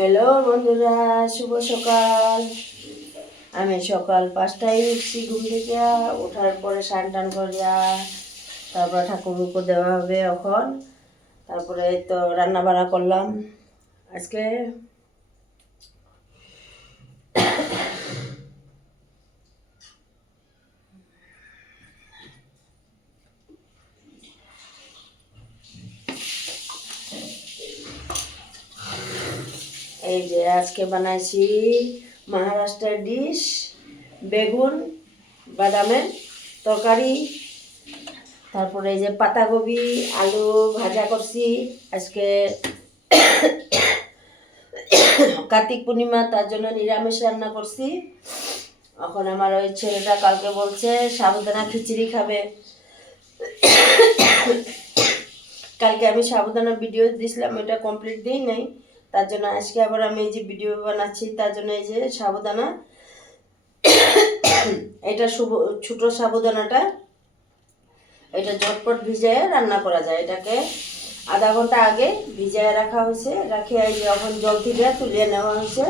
Hello বন্ধুরা, শুভ সকাল। আমি সকাল 5টায় উঠছি ঘুম থেকে। ওঠার পরে স্নান টান করিয়া তারপরে ঠাকুরকে দেওয়া হবে এখন। তারপরে তো রান্না বান্না করলাম আজকে। এই যে আজকে বানাইছি মহারাষ্ট্রের ডিশ, বেগুন বাদামের তরকারি। তারপরে এই যে পাতাকপি আলু ভাজা করছি আজকে। কার্তিক পূর্ণিমা, তার জন্য নিরামিষ রান্না করছি। এখন আমার ওই ছেলেটা কালকে বলছে সাবুদানা খিচুড়ি খাবে। কালকে আমি সাবুদানা ভিডিও দিয়েছিলাম, ওইটা কমপ্লিট দিই নাই, তার জন্য আজকে আবার আমি এই যে ভিডিও বানাচ্ছি। তার জন্য এই যে সাবুদানা, এটা ছোটো সাবুদানাটা, এটা ঝটপট ভিজায় রান্না করা যায়। এটাকে আধা ঘন্টা আগে ভিজায় রাখা হয়েছে, রাখে এই যখন জল থেকে তুলিয়ে নেওয়া হয়েছে।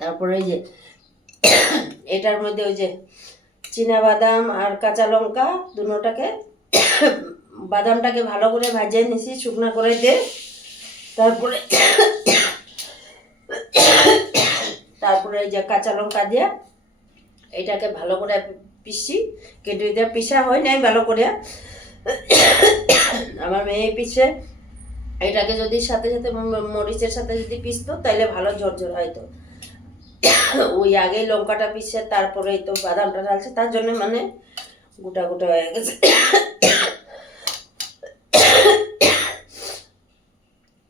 তারপরে এই যে এটার মধ্যে ওই যে চীনা বাদাম আর কাঁচা লঙ্কা দুটোটাকে, বাদামটাকে ভালো করে ভাজিয়ে নিছি শুকনা করে দিয়ে। তারপরে তারপরে এই যে কাঁচা লঙ্কা দিয়ে এটাকে ভালো করে পিসি, কিন্তু এটা পিসা হয় নাই ভালো করে। আমার মেয়ে পিসে এটাকে যদি সাথে সাথে মরিচের সাথে যদি পিসতো তাহলে ভালো ঝরঝর হয়তো। ওই আগে লঙ্কাটা পিসে তারপরে তো বাদামটা ঢালছে, তার জন্য মানে গোটা গোটা হয়ে গেছে।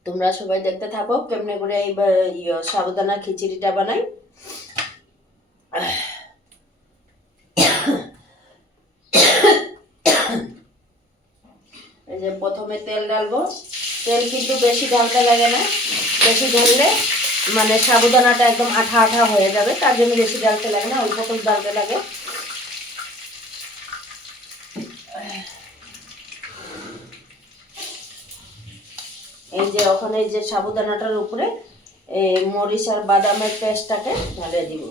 তোমরা সবাই দেখতে থাকো কেমনে করে এই সাবুদানা খিচুড়িটা বানাই। এই যে প্রথমে তেল ডালবো। তেল কিন্তু বেশি ঢালতে লাগে না, বেশি ঢাললে মানে সাবুদানাটা একদম আঠা আঠা হয়ে যাবে, তার জন্য বেশি ডালতে লাগে না, অল্প করে ডালতে লাগে। এই যে ওখানে এই যে সাবুদানাটার উপরে এই মরিচ আর বাদামের পেস্টটাকে ঢালিয়ে দিব।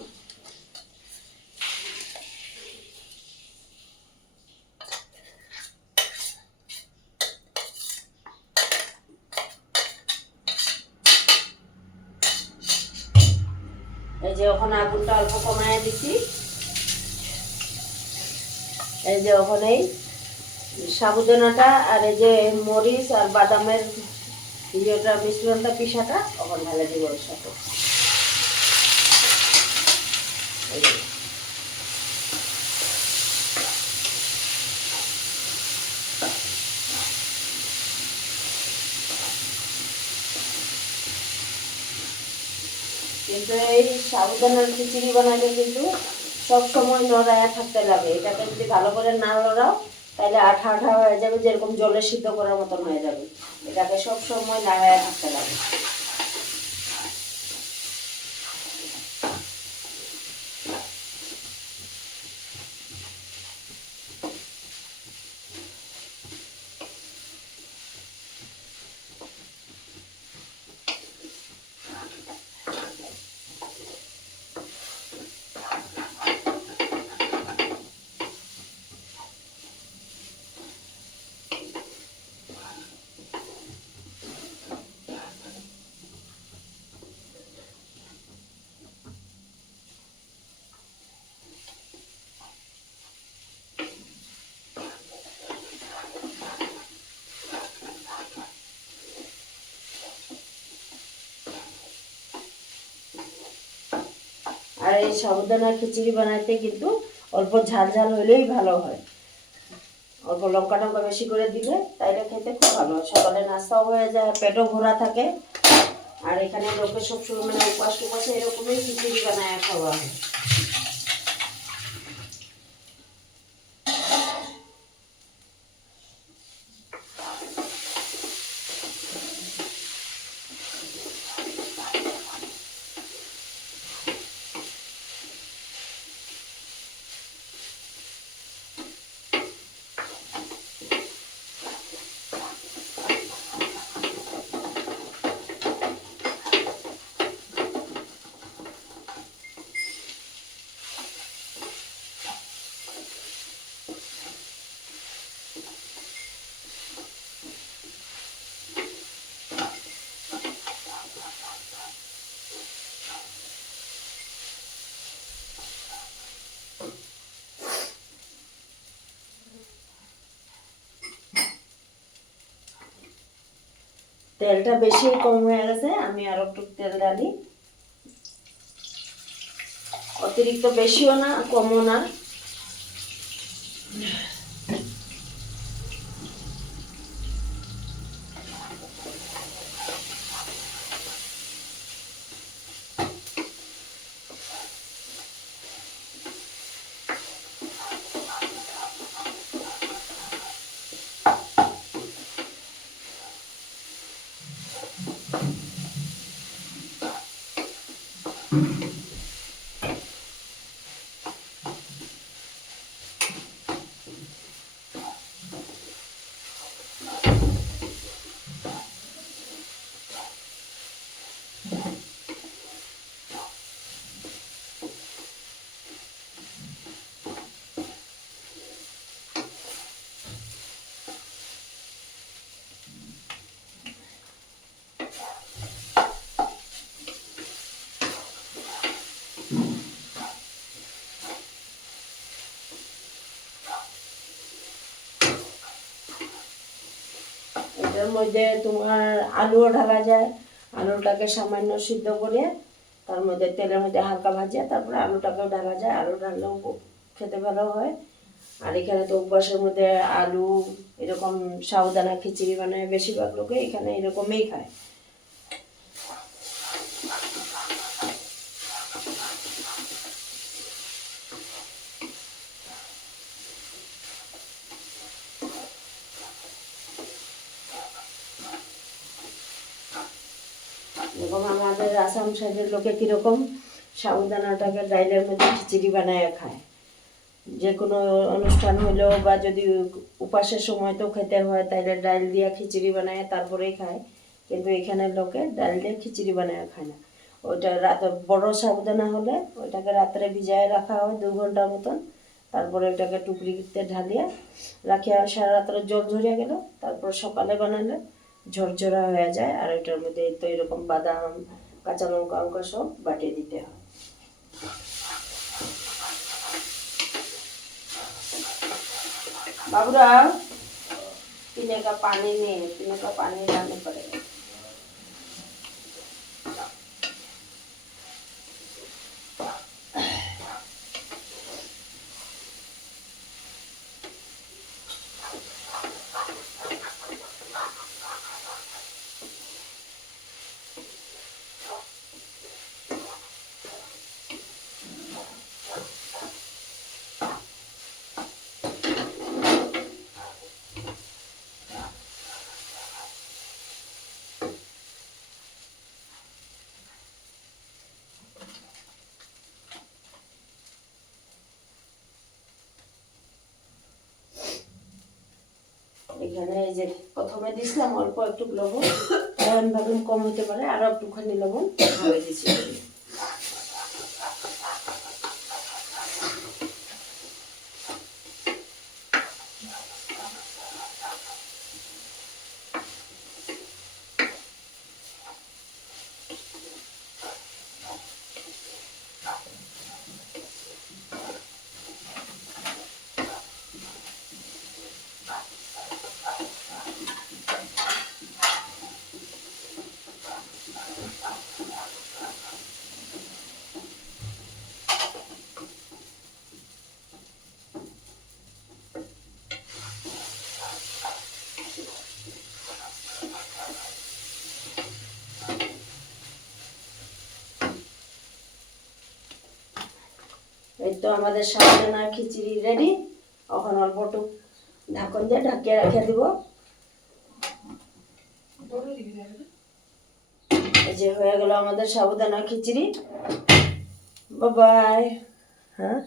এই যে ওখানে আগুনটা অল্প কমায় দিচ্ছি। এই যে ওখানে সাবুদানাটা আর এই যে মরিচ আর বাদামের ইয়েটা মিশ্রণটা পিসাটা ওখানে ঢালে দিব ওর সাথে। কিন্তু এই সাবুদানার খিচুড়ি বানালে কিন্তু সব সময় নড়াইয়া থাকতে লাগে। এটাকে যদি ভালো করে না নড়াও তাহলে আঠা আঠা হয়ে যাবে, যেরকম জলে সিদ্ধ করার মতন হয়ে যাবে। এটাকে সব সময় নাড়াইয়া থাকতে লাগে। আর এই সাবুদানা খিচুড়ি বানাইতে কিন্তু অল্প ঝাল ঝাল হলেই ভালো হয়। অল্প লঙ্কা টঙ্কা বেশি করে দিলে তাইলে খেতে খুব ভালো হয়। সকালে নাস্তাও হয়ে যায়, পেটও ভরা থাকে। আর এখানে লোকে সবসময় মানে উপাস টুপাসে এরকমই খিচুড়ি বানায় খাওয়া হয়। তেলটা বেশি কম হয়ে গেছে, আমি আরো একটু তেল ঢালি। অতিরিক্ত বেশিও না কমও না। এটার মধ্যে তোমার আলুও ঢালা যায়। আলুটাকে সামান্য সিদ্ধ করে তার মধ্যে তেলের মধ্যে হালকা ভাজিয়ে তারপরে আলুটাকেও ঢালা যায়। আলু ঢাললেও খেতে ভালো হয়। আর এখানে তো উপবাসের মধ্যে আলু এরকম সাবুদানা খিচুড়ি বানায়, বেশিরভাগ লোকে এখানে এরকমই খায়। এরকম আমাদের আসাম সাইডের লোকে কীরকম সাবুদানাটাকে ডাইলের মধ্যে খিচুড়ি বানায় খায়। যে কোনো অনুষ্ঠান হইলেও বা যদি উপাসের সময় তো খেতে হয়, তাইলে ডাল দিয়ে খিচুড়ি বানায় তারপরেই খায়। কিন্তু এখানের লোকে ডাল দিয়ে খিচুড়ি বানায় খায় না। ওইটা বড় সাবুদানা হলে ওইটাকে রাত্রে ভিজায় রাখা হয় 2 ঘন্টার মতন। তারপরে ওইটাকে টুকরিতে ঢালিয়ে রাখিয়া সারা রাত্রে জল ঝরিয়ে গেল, তারপর সকালে বানালে ঝরঝরা হয়ে যায়। আর ওইটার মধ্যে তো এরকম বাদাম, কাঁচা লঙ্কা অঙ্কা সব বাটিয়ে দিতে হয়। बाबूरा पीने का पानी नहीं है, पीने का पानी लाने पड़ेगा। এখানে এই যে প্রথমে দিছিলাম অল্প একটু লবণ, এখন ভাবলাম কম হতে পারে, আরো একটুখানি লবণ ঢালে দিচ্ছি। এই তো আমাদের সাবুদানা খিচুড়ি রেডি। এখন অল্প একটু ঢাকন দিয়ে ঢাকিয়ে রেখে দিব। এই যে হয়ে গেল আমাদের সাবুদানা খিচুড়ি। Bye bye. হ্যাঁ।